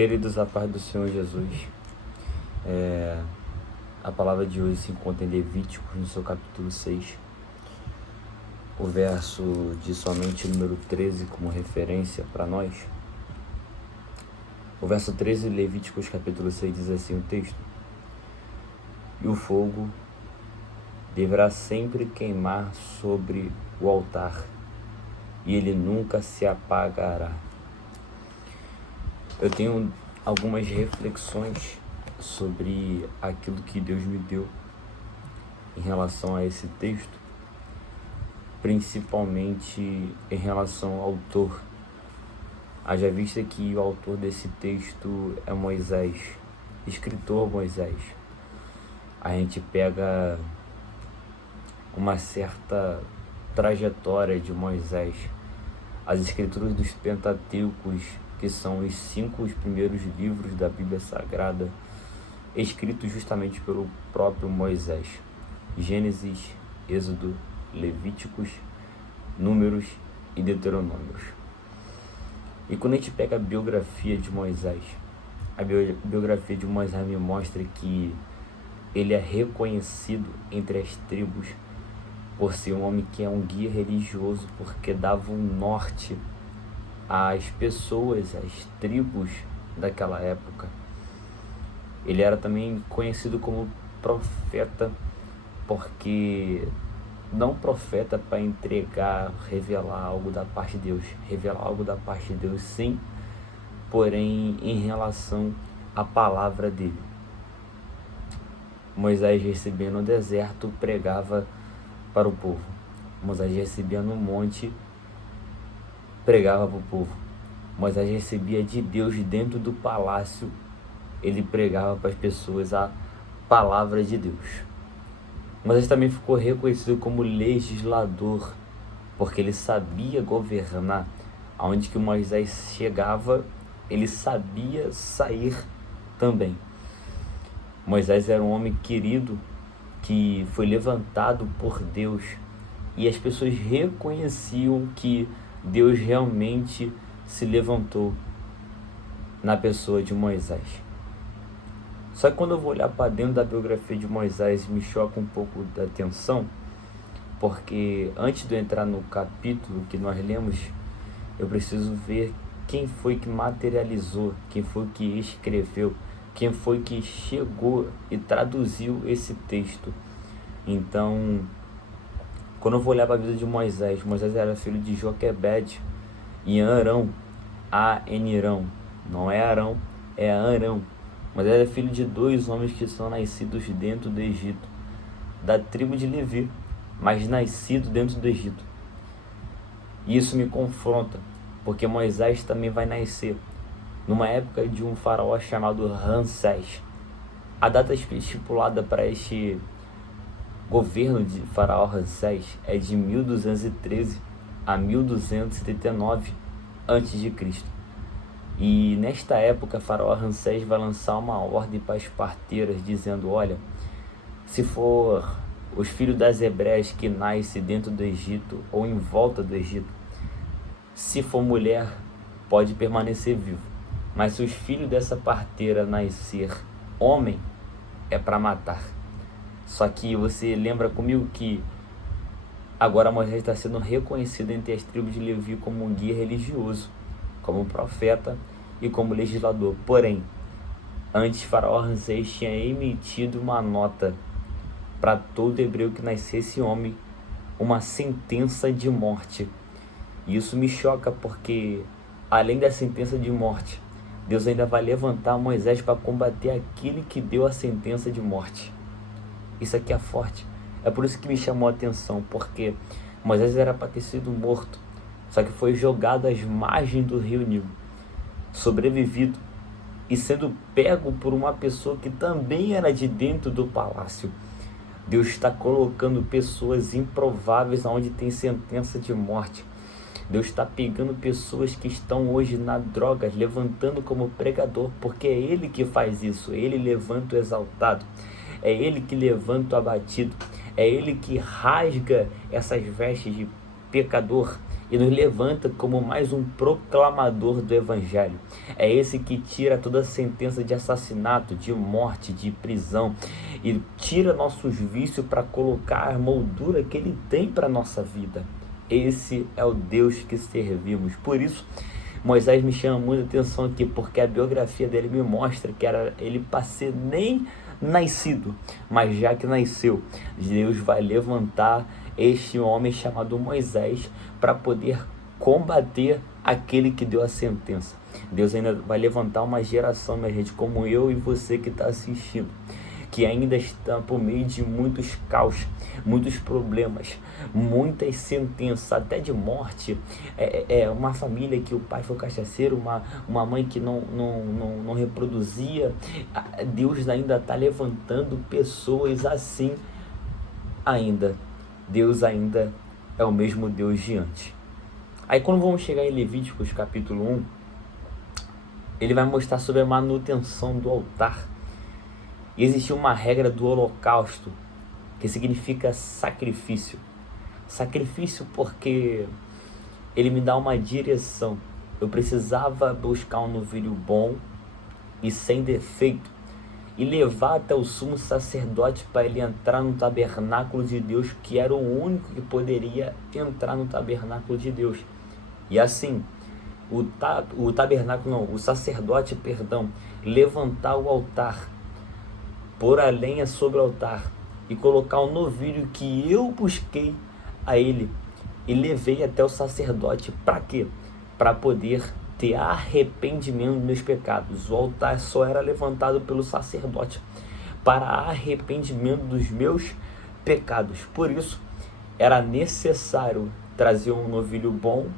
Queridos, a paz do Senhor Jesus, a palavra de hoje se encontra em Levíticos, no seu capítulo 6, o verso de somente número 13 como referência para nós. O verso 13 de Levíticos capítulo 6 diz assim o texto: e o fogo deverá sempre queimar sobre o altar, e ele nunca se apagará. Eu tenho algumas reflexões sobre aquilo que Deus me deu em relação a esse texto, principalmente em relação ao autor. Haja vista que o autor desse texto é Moisés, escritor Moisés. A gente pega uma certa trajetória de Moisés, as escrituras dos Pentateucos, que são os 5 primeiros livros da Bíblia Sagrada, escritos justamente pelo próprio Moisés: Gênesis, Êxodo, Levíticos, Números e Deuteronômios. E quando a gente pega a biografia de Moisés, a biografia de Moisés me mostra que ele é reconhecido entre as tribos por ser um homem que é um guia religioso, porque dava um norte às pessoas, às tribos daquela época. Ele era também conhecido como profeta, porque não profeta para entregar, revelar algo da parte de Deus, sim, porém em relação à palavra dele. Moisés recebia no deserto, pregava para o povo. Moisés recebia no monte, pregava para o povo. Moisés recebia de Deus dentro do palácio, ele pregava para as pessoas a palavra de Deus. Moisés também ficou reconhecido como legislador, porque ele sabia governar. Aonde que Moisés chegava, ele sabia sair também. Moisés era um homem querido, que foi levantado por Deus, e as pessoas reconheciam que Deus realmente se levantou na pessoa de Moisés. Só que quando eu vou olhar para dentro da biografia de Moisés, me choca um pouco da atenção, porque antes de eu entrar no capítulo que nós lemos, eu preciso ver quem foi que materializou, quem foi que escreveu, quem foi que chegou e traduziu esse texto. Então, quando eu vou olhar para a vida de Moisés, Moisés era filho de Joquebede e Arão, Anirão, não é Arão, é Arão. Mas era filho de 2 homens que são nascidos dentro do Egito, da tribo de Levi, mas nascido dentro do Egito. E isso me confronta, porque Moisés também vai nascer numa época de um faraó chamado Ramsés. A data estipulada para este governo de faraó Ramsés é de 1213 a 1279 a.C. E nesta época, faraó Ramsés vai lançar uma ordem para as parteiras, dizendo: olha, se for os filhos das hebreias que nascem dentro do Egito ou em volta do Egito, se for mulher, pode permanecer vivo. Mas se os filhos dessa parteira nascer homem, é para matar. Só que você lembra comigo que agora Moisés está sendo reconhecido entre as tribos de Levi como um guia religioso, como profeta e como legislador. Porém, antes faraó Ramsés tinha emitido uma nota para todo hebreu que nascesse homem, uma sentença de morte. E isso me choca, porque além da sentença de morte, Deus ainda vai levantar Moisés para combater aquele que deu a sentença de morte. Isso aqui é forte. É por isso que me chamou a atenção, porque Moisés era para ter sido morto, só que foi jogado às margens do rio Nilo, sobrevivido e sendo pego por uma pessoa que também era de dentro do palácio. Deus está colocando pessoas improváveis onde tem sentença de morte. Deus está pegando pessoas que estão hoje na droga, levantando como pregador, porque é Ele que faz isso. Ele levanta o exaltado, é Ele que levanta o abatido, é Ele que rasga essas vestes de pecador e nos levanta como mais um proclamador do Evangelho. É esse que tira toda a sentença de assassinato, de morte, de prisão, e tira nossos vícios para colocar a moldura que Ele tem para a nossa vida. Esse é o Deus que servimos. Por isso, Moisés me chama muita atenção aqui, porque a biografia dele me mostra que era ele para ser nem nascido, mas já que nasceu, Deus vai levantar este homem chamado Moisés para poder combater aquele que deu a sentença. Deus ainda vai levantar uma geração, minha gente, como eu e você que está assistindo, que ainda está por meio de muitos caos, muitos problemas, muitas sentenças, até de morte. Uma família que o pai foi cachaceiro, uma mãe que não reproduzia. Deus ainda está levantando pessoas assim ainda. Deus ainda é o mesmo Deus de antes. Aí quando vamos chegar em Levíticos capítulo 1, ele vai mostrar sobre a manutenção do altar. E existia uma regra do holocausto, que significa sacrifício. Sacrifício porque ele me dá uma direção. Eu precisava buscar um novilho bom e sem defeito, e levar até o sumo sacerdote para ele entrar no tabernáculo de Deus, que era o único que poderia entrar no tabernáculo de Deus. E assim, o sacerdote, levantar o altar, pôr a lenha sobre o altar e colocar o novilho que eu busquei a ele e levei até o sacerdote. Para quê? Para poder ter arrependimento dos meus pecados. O altar só era levantado pelo sacerdote para arrependimento dos meus pecados. Por isso, era necessário trazer um novilho bom,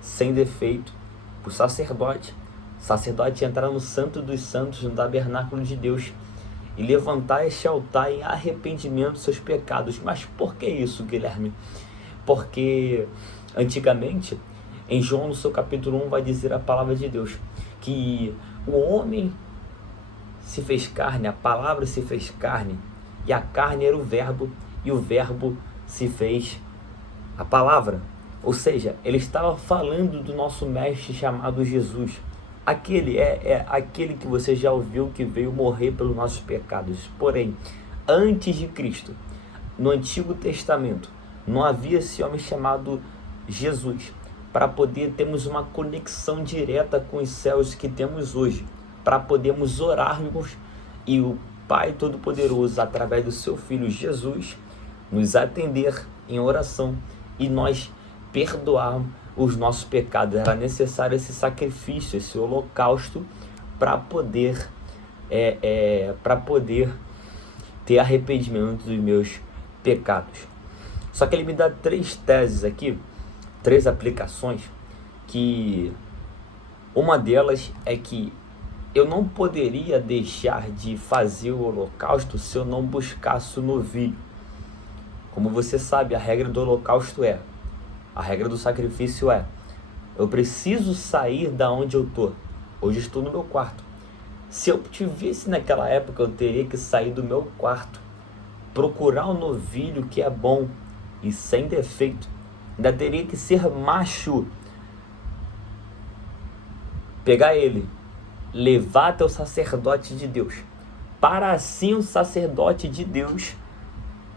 sem defeito, para o sacerdote. O sacerdote entrar no Santo dos Santos, no tabernáculo de Deus, e levantar este altar em arrependimento dos seus pecados. Mas por que isso, Guilherme? Porque antigamente, em João, no seu capítulo 1, vai dizer a palavra de Deus, que o homem se fez carne, a palavra se fez carne, e a carne era o verbo, e o verbo se fez a palavra. Ou seja, ele estava falando do nosso mestre chamado Jesus. Aquele aquele que você já ouviu, que veio morrer pelos nossos pecados. Porém, antes de Cristo, no Antigo Testamento, não havia esse homem chamado Jesus, para poder termos uma conexão direta com os céus que temos hoje, para podermos orarmos e o Pai Todo-Poderoso, através do seu Filho Jesus, nos atender em oração e nós perdoarmos os nossos pecados. Era necessário esse sacrifício, esse holocausto, para poder ter arrependimento dos meus pecados. Só que ele me dá 3 teses aqui, 3 aplicações, que uma delas é que eu não poderia deixar de fazer o holocausto se eu não buscasse o novilho. Como você sabe, a regra do holocausto a regra do sacrifício eu preciso sair da onde eu estou. Hoje estou no meu quarto. Se eu tivesse naquela época, eu teria que sair do meu quarto, procurar um novilho que é bom e sem defeito. Ainda teria que ser macho, pegar ele, levar até o sacerdote de Deus, para assim o sacerdote de Deus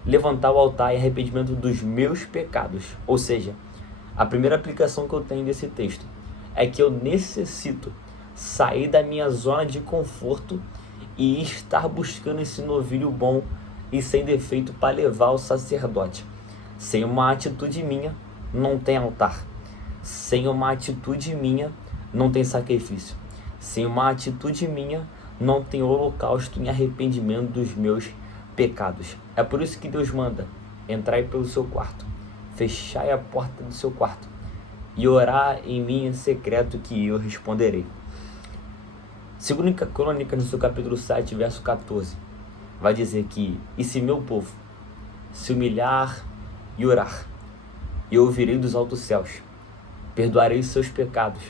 levantar o altar em arrependimento dos meus pecados. Ou seja, a primeira aplicação que eu tenho desse texto é que eu necessito sair da minha zona de conforto e estar buscando esse novilho bom e sem defeito para levar ao sacerdote. Sem uma atitude minha, não tem altar. Sem uma atitude minha, não tem sacrifício. Sem uma atitude minha, não tem holocausto em arrependimento dos meus pecados. É por isso que Deus manda entrar pelo seu quarto, fechai a porta do seu quarto e orar em mim em secreto, que eu responderei. 2 Crônicas, no seu capítulo 7, verso 14, vai dizer que: e se meu povo se humilhar e orar, eu ouvirei dos altos céus, perdoarei os seus pecados,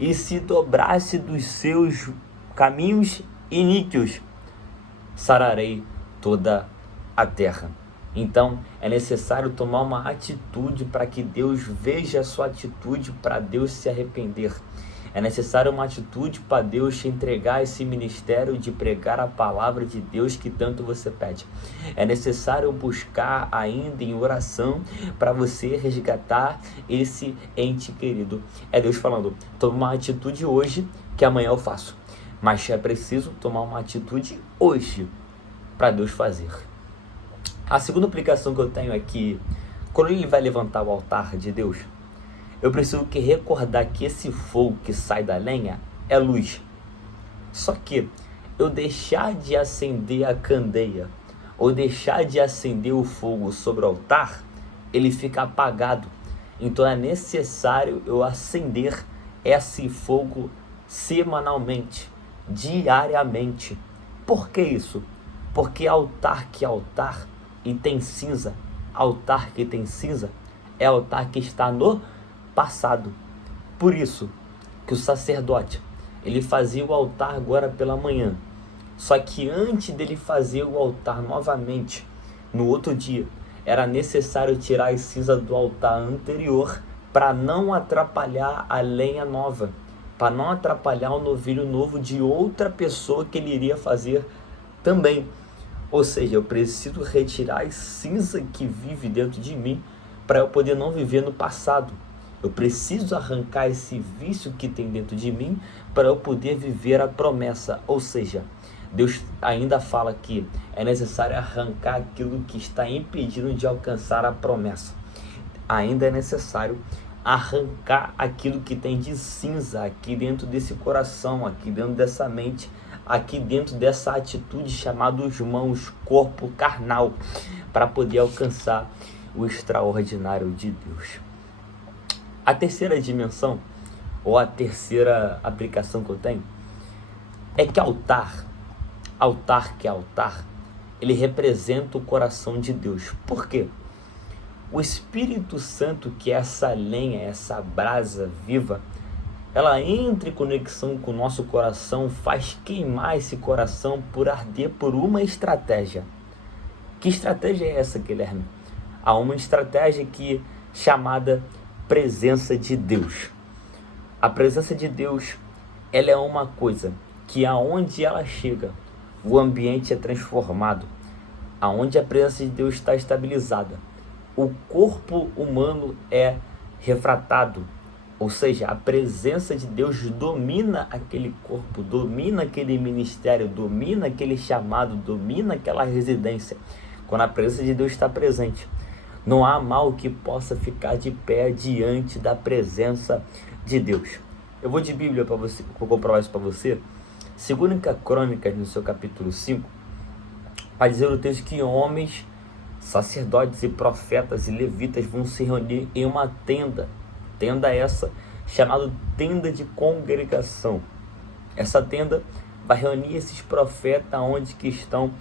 e se dobrasse dos seus caminhos iníquos, sararei toda a terra. Então é necessário tomar uma atitude para que Deus veja a sua atitude, para Deus se arrepender. É necessário uma atitude para Deus te entregar esse ministério de pregar a palavra de Deus que tanto você pede. É necessário buscar ainda em oração para você resgatar esse ente querido. É Deus falando, toma uma atitude hoje que amanhã eu faço. Mas é preciso tomar uma atitude hoje para Deus fazer. A segunda aplicação que eu tenho é que quando ele vai levantar o altar de Deus, eu preciso recordar que esse fogo que sai da lenha é luz. Só que eu deixar de acender a candeia ou deixar de acender o fogo sobre o altar, ele fica apagado. Então é necessário eu acender esse fogo semanalmente, diariamente. Por que isso? Porque altar que é altar e tem cinza, altar que tem cinza é altar que está no passado. Por isso que o sacerdote, ele fazia o altar agora pela manhã. Só que antes dele fazer o altar novamente, no outro dia, era necessário tirar as cinzas do altar anterior para não atrapalhar a lenha nova, para não atrapalhar o novilho novo de outra pessoa que ele iria fazer também. Ou seja, eu preciso retirar as cinzas que vive dentro de mim para eu poder não viver no passado. Eu preciso arrancar esse vício que tem dentro de mim para eu poder viver a promessa. Ou seja, Deus ainda fala que é necessário arrancar aquilo que está impedindo de alcançar a promessa. Ainda é necessário arrancar aquilo que tem de cinza aqui dentro desse coração, aqui dentro dessa mente, aqui dentro dessa atitude chamada os mãos, corpo carnal, para poder alcançar o extraordinário de Deus. A terceira dimensão, ou a terceira aplicação que eu tenho, é que altar que é altar, ele representa o coração de Deus. Por quê? O Espírito Santo, que é essa lenha, essa brasa viva, ela entra em conexão com o nosso coração, faz queimar esse coração por arder por uma estratégia. Que estratégia é essa, Guilherme? Há uma estratégia chamada presença de Deus. A presença de Deus, ela é uma coisa que aonde ela chega, o ambiente é transformado. Aonde a presença de Deus está estabilizada, o corpo humano é refratado. Ou seja, a presença de Deus domina aquele corpo, domina aquele ministério, domina aquele chamado, domina aquela residência. Quando a presença de Deus está presente, não há mal que possa ficar de pé diante da presença de Deus. Eu vou de Bíblia para você, vou comprovar isso para você. 2 Crônicas, no seu capítulo 5, vai dizer o texto que homens, sacerdotes e profetas e levitas vão se reunir em uma tenda. Tenda essa chamada tenda de congregação. Essa tenda vai reunir esses profetas onde que estão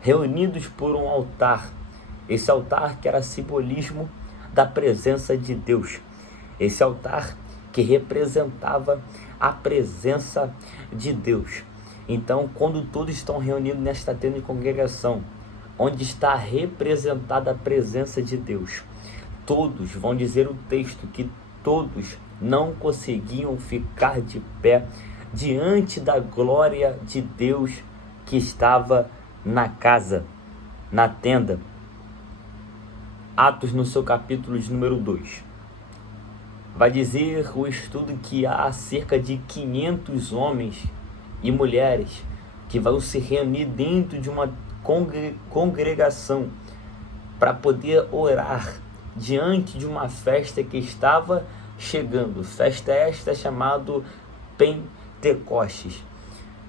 reunidos por um altar. Esse altar que era simbolismo da presença de Deus. Esse altar que representava a presença de Deus. Então, quando todos estão reunidos nesta tenda de congregação, onde está representada a presença de Deus, todos, vão dizer o texto, que todos não conseguiam ficar de pé diante da glória de Deus que estava na casa, na tenda. Atos, no seu capítulo de número 2, vai dizer o estudo que há cerca de 500 homens e mulheres que vão se reunir dentro de uma congregação para poder orar diante de uma festa que estava chegando. Festa esta chamada Pentecostes.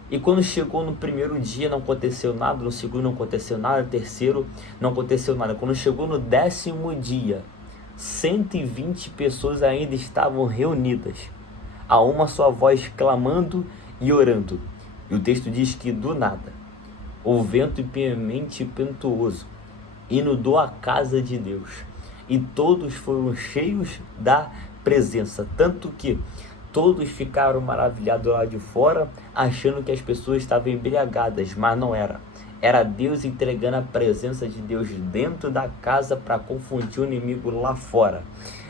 E quando chegou no primeiro dia não aconteceu nada, no segundo não aconteceu nada, no terceiro não aconteceu nada. Quando chegou no 10º dia, 120 pessoas ainda estavam reunidas, a uma só voz clamando e orando. E o texto diz que do nada, o vento impemente impetuoso inundou a casa de Deus, e todos foram cheios da presença, tanto que todos ficaram maravilhados lá de fora, achando que as pessoas estavam embriagadas, mas não era. Era Deus entregando a presença de Deus dentro da casa para confundir o inimigo lá fora.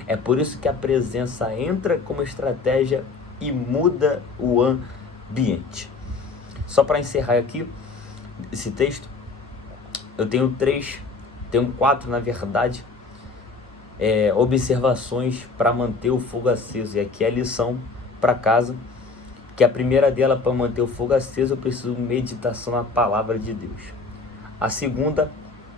É por isso que a presença entra como estratégia e muda o ambiente. Só para encerrar aqui esse texto, eu tenho quatro na verdade, observações para manter o fogo aceso. E aqui é a lição para casa, que a primeira dela, para manter o fogo aceso, eu preciso de meditação na palavra de Deus. A segunda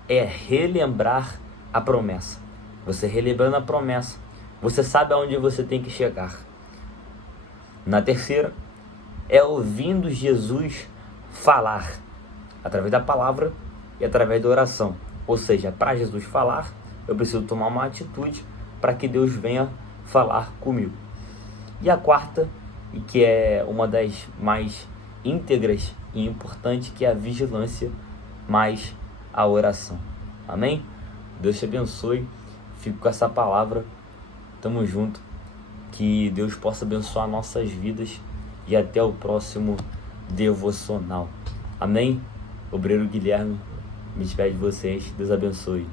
é relembrar a promessa. Você relembrando a promessa, você sabe aonde você tem que chegar. Na terceira, é ouvindo Jesus falar, através da palavra e através da oração. Ou seja, para Jesus falar, eu preciso tomar uma atitude para que Deus venha falar comigo. E a quarta, e que é uma das mais íntegras e importantes, que é a vigilância mais a oração. Amém? Deus te abençoe. Fico com essa palavra. Tamo junto. Que Deus possa abençoar nossas vidas. E até o próximo devocional. Amém? Obreiro Guilherme me despede de vocês. Deus abençoe.